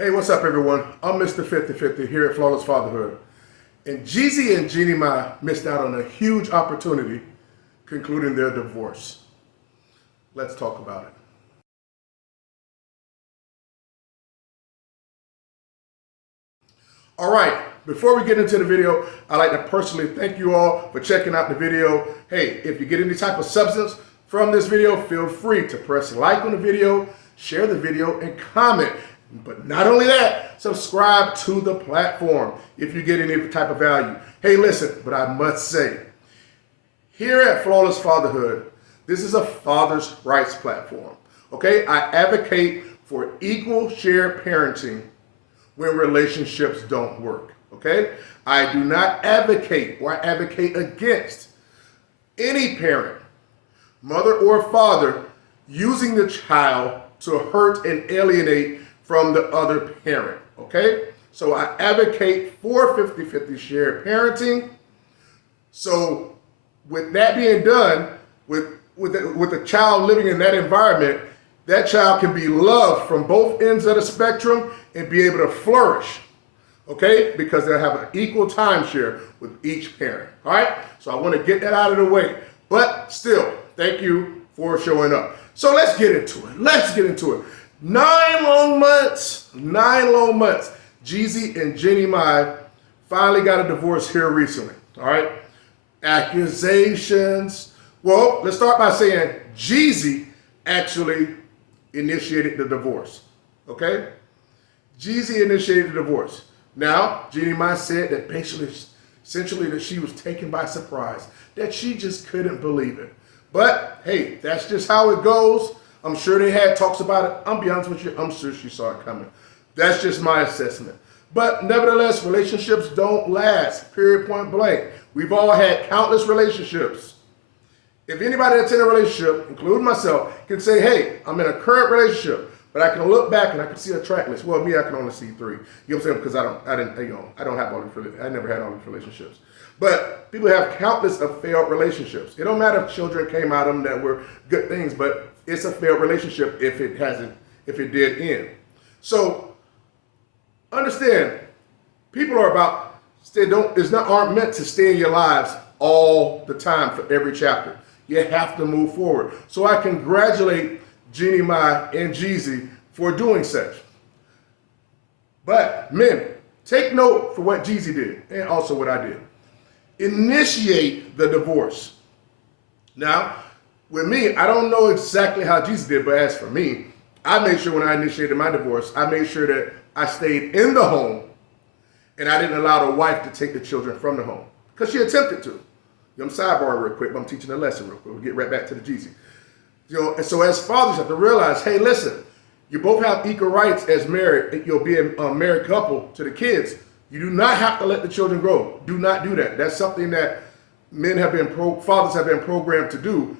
Hey, what's up, everyone? I'm Mr. 50/50 here at Flawless Fatherhood. And Jeezy and Jeannie Mai missed out on a huge opportunity concluding their divorce. Let's talk about it. All right, before we get into the video, I'd like to personally thank you all for checking out the video. Hey, if you get any type of substance from this video, feel free to press like on the video, share the video, and comment. But not only that, subscribe to the platform if you get any type of value. Hey, listen, but I must say, here at Flawless Fatherhood, this is a father's rights platform, okay? I advocate for equal shared parenting when relationships don't work, okay? I do not advocate or advocate against any parent, mother or father, using the child to hurt and alienate from the other parent, okay? So I advocate for 50/50 shared parenting. So with that being done, with a child living in that environment, that child can be loved from both ends of the spectrum and be able to flourish, okay? Because they'll have an equal timeshare with each parent, all right? So I want to get that out of the way. But still, thank you for showing up. So let's get into it. Let's get into it. 9 long months, Jeezy and Jeannie Mai finally got a divorce here recently, all right? Accusations. Well, let's start by saying Jeezy actually initiated the divorce, okay? Jeezy initiated the divorce. Now, Jeannie Mai said that essentially that she was taken by surprise, that she just couldn't believe it. But hey, that's just how it goes. I'm sure they had talks about it. I'll be honest with you, I'm sure she saw it coming. That's just my assessment. But nevertheless, relationships don't last, period, point blank. We've all had countless relationships. If anybody that's in a relationship, including myself, can say, hey, I'm in a current relationship, but I can look back and I can see a track list. Well, me, I can only see 3. You know what I'm saying? Because I don't have all these, I never had all these relationships. But people have countless of failed relationships. It don't matter if children came out of them that were good things, but it's a failed relationship if it did end. So understand, people aren't meant to stay in your lives all the time for every chapter. You have to move forward. So I congratulate Jeannie Mai and Jeezy for doing such. But men, take note for what Jeezy did and also what I did. Initiate the divorce. Now, with me, I don't know exactly how Jeezy did, but as for me, I made sure when I initiated my divorce, I made sure that I stayed in the home and I didn't allow the wife to take the children from the home because she attempted to. I'm sidebar real quick, but I'm teaching a lesson real quick. We'll get right back to the Jeezy. And so as fathers, you have to realize, hey, listen, you both have equal rights as married, you'll be a married couple to the kids. You do not have to let the children grow. Do not do that. That's something that fathers have been programmed to do.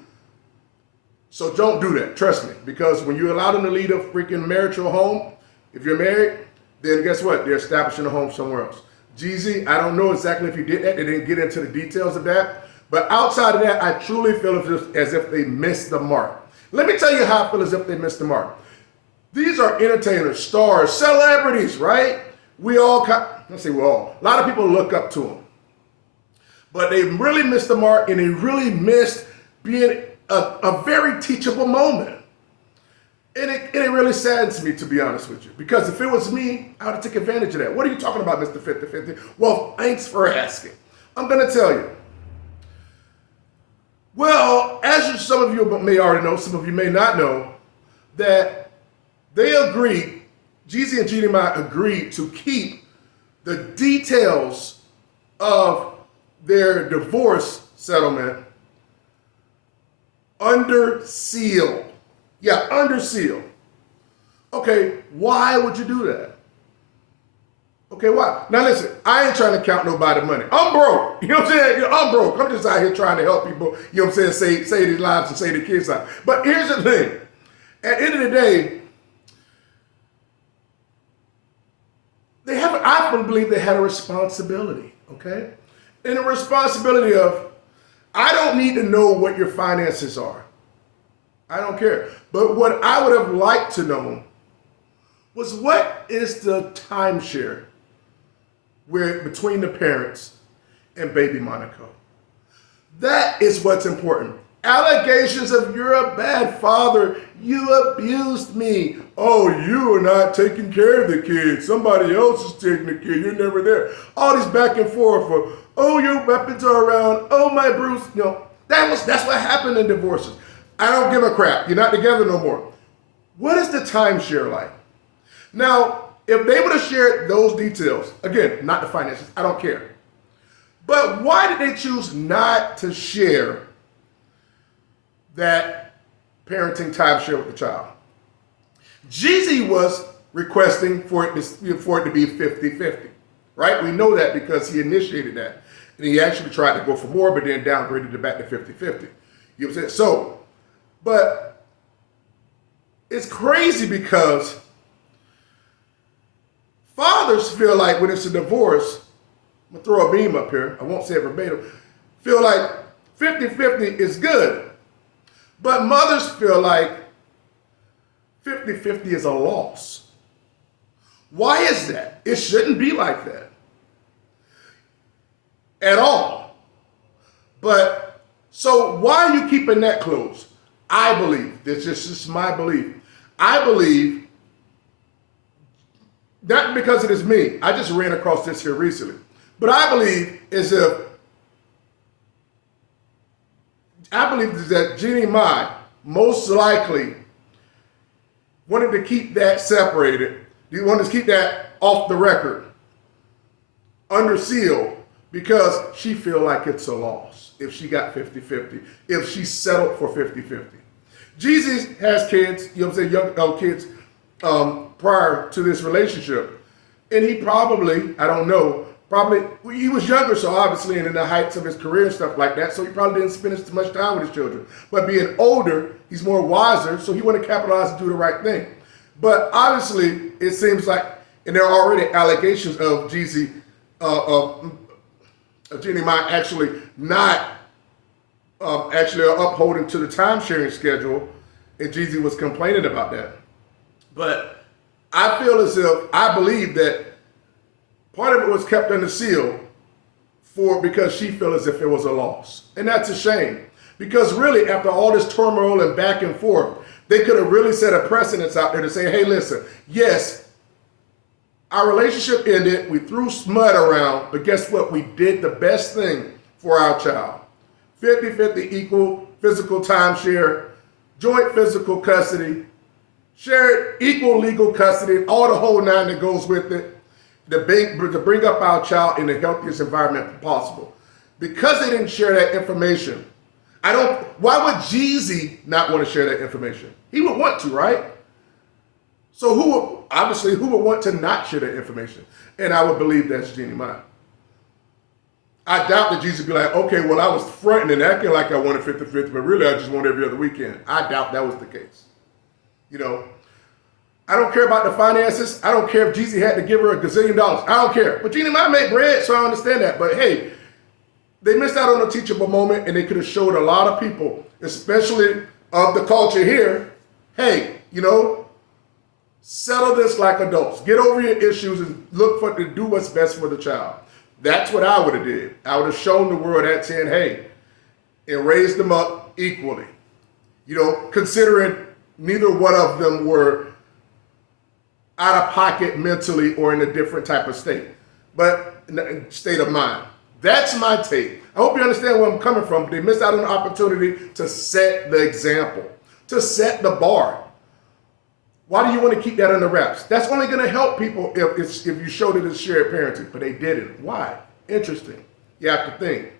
So don't do that, trust me. Because when you allow them to lead a freaking marital home, if you're married, then guess what? They're establishing a home somewhere else. Jeezy, I don't know exactly if he did that. They didn't get into the details of that. But outside of that, I truly feel as if they missed the mark. Let me tell you how I feel as if they missed the mark. These are entertainers, stars, celebrities, right? A lot of people look up to them. But they really missed the mark, and they really missed being a very teachable moment. And it really saddens me, to be honest with you. Because if it was me, I would have taken advantage of that. What are you talking about, Mr. 50/50? Well, thanks for asking. I'm going to tell you. Well, as some of you may already know, some of you may not know, that they agreed, Jeezy and Jeannie Mai agreed to keep the details of their divorce settlement under seal. Yeah, under seal. Okay, why would you do that? Okay, why? Now listen, I ain't trying to count nobody money. I'm broke. You know what I'm saying? I'm broke. I'm just out here trying to help people, you know what I'm saying, save their lives and save their kids' lives. But here's the thing. At the end of the day, I believe they had a responsibility, okay? And the responsibility of, I don't need to know what your finances are. I don't care. But what I would have liked to know was what is the timeshare between the parents and baby Monaco. That is what's important. Allegations of you're a bad father, you abused me. Oh, you are not taking care of the kid. Somebody else is taking the kid. You're never there. All these back and forth for, oh, your weapons are around. Oh, my Bruce. You know, that's what happened in divorces. I don't give a crap. You're not together no more. What is the timeshare like? Now, if they would have shared those details, again, not the finances, I don't care. But why did they choose not to share that parenting timeshare with the child? Jeezy was requesting for it to be 50-50, right? We know that because he initiated that. And he actually tried to go for more, but then downgraded it back to 50-50. You know what I'm saying? So, but it's crazy because fathers feel like when it's a divorce, I'm gonna throw a beam up here, I won't say it verbatim, feel like 50-50 is good. But mothers feel like 50-50 is a loss. Why is that? It shouldn't be like that at all. But so why are you keeping that close? I believe, this is my belief. I believe, not because it is me, I just ran across this here recently, but I believe that Jeannie Mai most likely wanted to keep that separated. You wanted to keep that off the record, under seal, because she feel like it's a loss if she got 50-50, if she settled for 50-50. Jeezy has kids, you know what I'm saying, young kids prior to this relationship. And he probably, I don't know, he was younger, so obviously, and in the heights of his career and stuff like that, so he probably didn't spend as much time with his children. But being older, he's more wiser, so he wanted to capitalize and do the right thing. But obviously, it seems like, and there are already allegations of Jeezy, of Jeannie Mai actually not upholding to the time-sharing schedule, and Jeezy was complaining about that. But I believe that part of it was kept under seal because she felt as if it was a loss. And that's a shame. Because really, after all this turmoil and back and forth, they could have really set a precedence out there to say, hey, listen, yes, our relationship ended, we threw mud around, but guess what? We did the best thing for our child. 50-50 equal physical timeshare, joint physical custody, shared equal legal custody, all the whole nine that goes with it, to bring up our child in the healthiest environment possible. Because they didn't share that information, why would Jeezy not want to share that information? He would want to, right? So who would want to not share that information? And I would believe that's Jeannie Mai. I doubt that Jeezy would be like, okay, well, I was fronting and acting like I wanted 50-50, but really I just want every other weekend. I doubt that was the case. You know, I don't care about the finances. I don't care if Jeezy had to give her $1 gazillion. I don't care. But Jeannie Mai made bread, so I understand that. But hey, they missed out on a teachable moment, and they could have showed a lot of people, especially of the culture here, hey, you know, settle this like adults. Get over your issues and look to do what's best for the child. That's what I would have did. I would have shown the world at 10, hey, and raised them up equally. You know, considering neither one of them were out of pocket mentally or in a different type of state, but state of mind. That's my take. I hope you understand where I'm coming from. They missed out on the opportunity to set the example, to set the bar. Why do you want to keep that under wraps? That's only going to help people if you show that it's shared parenting, but they didn't. Why? Interesting. You have to think.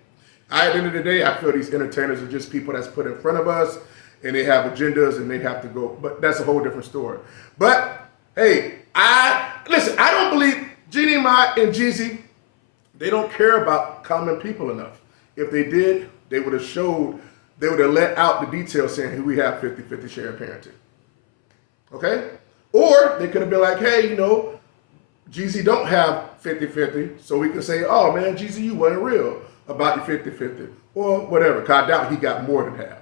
At the end of the day, I feel these entertainers are just people that's put in front of us, and they have agendas, and they have to go. But that's a whole different story. But hey, I don't believe Jeannie Mai and Jeezy, they don't care about common people enough. If they did, they would have let out the details saying, hey, we have 50-50 shared parenting. Okay? Or they could have been like, hey, you know, Jeezy don't have 50-50, so we can say, oh man, Jeezy, you wasn't real about your 50-50. Or whatever, because I doubt he got more than half.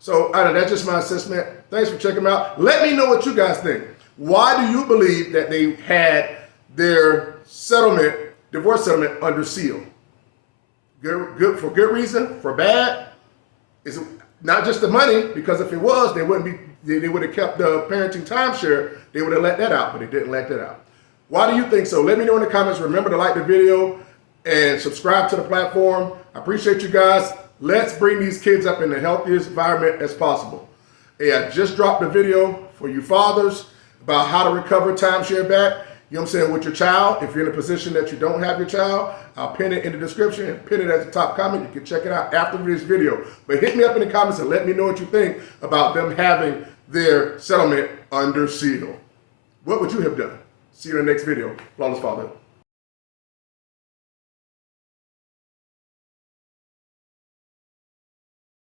So, I don't know, that's just my assessment. Thanks for checking them out. Let me know what you guys think. Why do you believe that they had their settlement, divorce settlement, under seal? Good for good reason, for bad? Is it not just the money? Because if it was, they wouldn't be. They would have kept the parenting timeshare. They would have let that out, but they didn't let that out. Why do you think so? Let me know in the comments. Remember to like the video and subscribe to the platform. I appreciate you guys. Let's bring these kids up in the healthiest environment as possible. Hey, I just dropped a video for you fathers about how to recover timeshare back. You know what I'm saying, with your child. If you're in a position that you don't have your child, I'll pin it in the description and pin it as a top comment. You can check it out after this video. But hit me up in the comments and let me know what you think about them having their settlement under seal. What would you have done? See you in the next video. Flawless Father.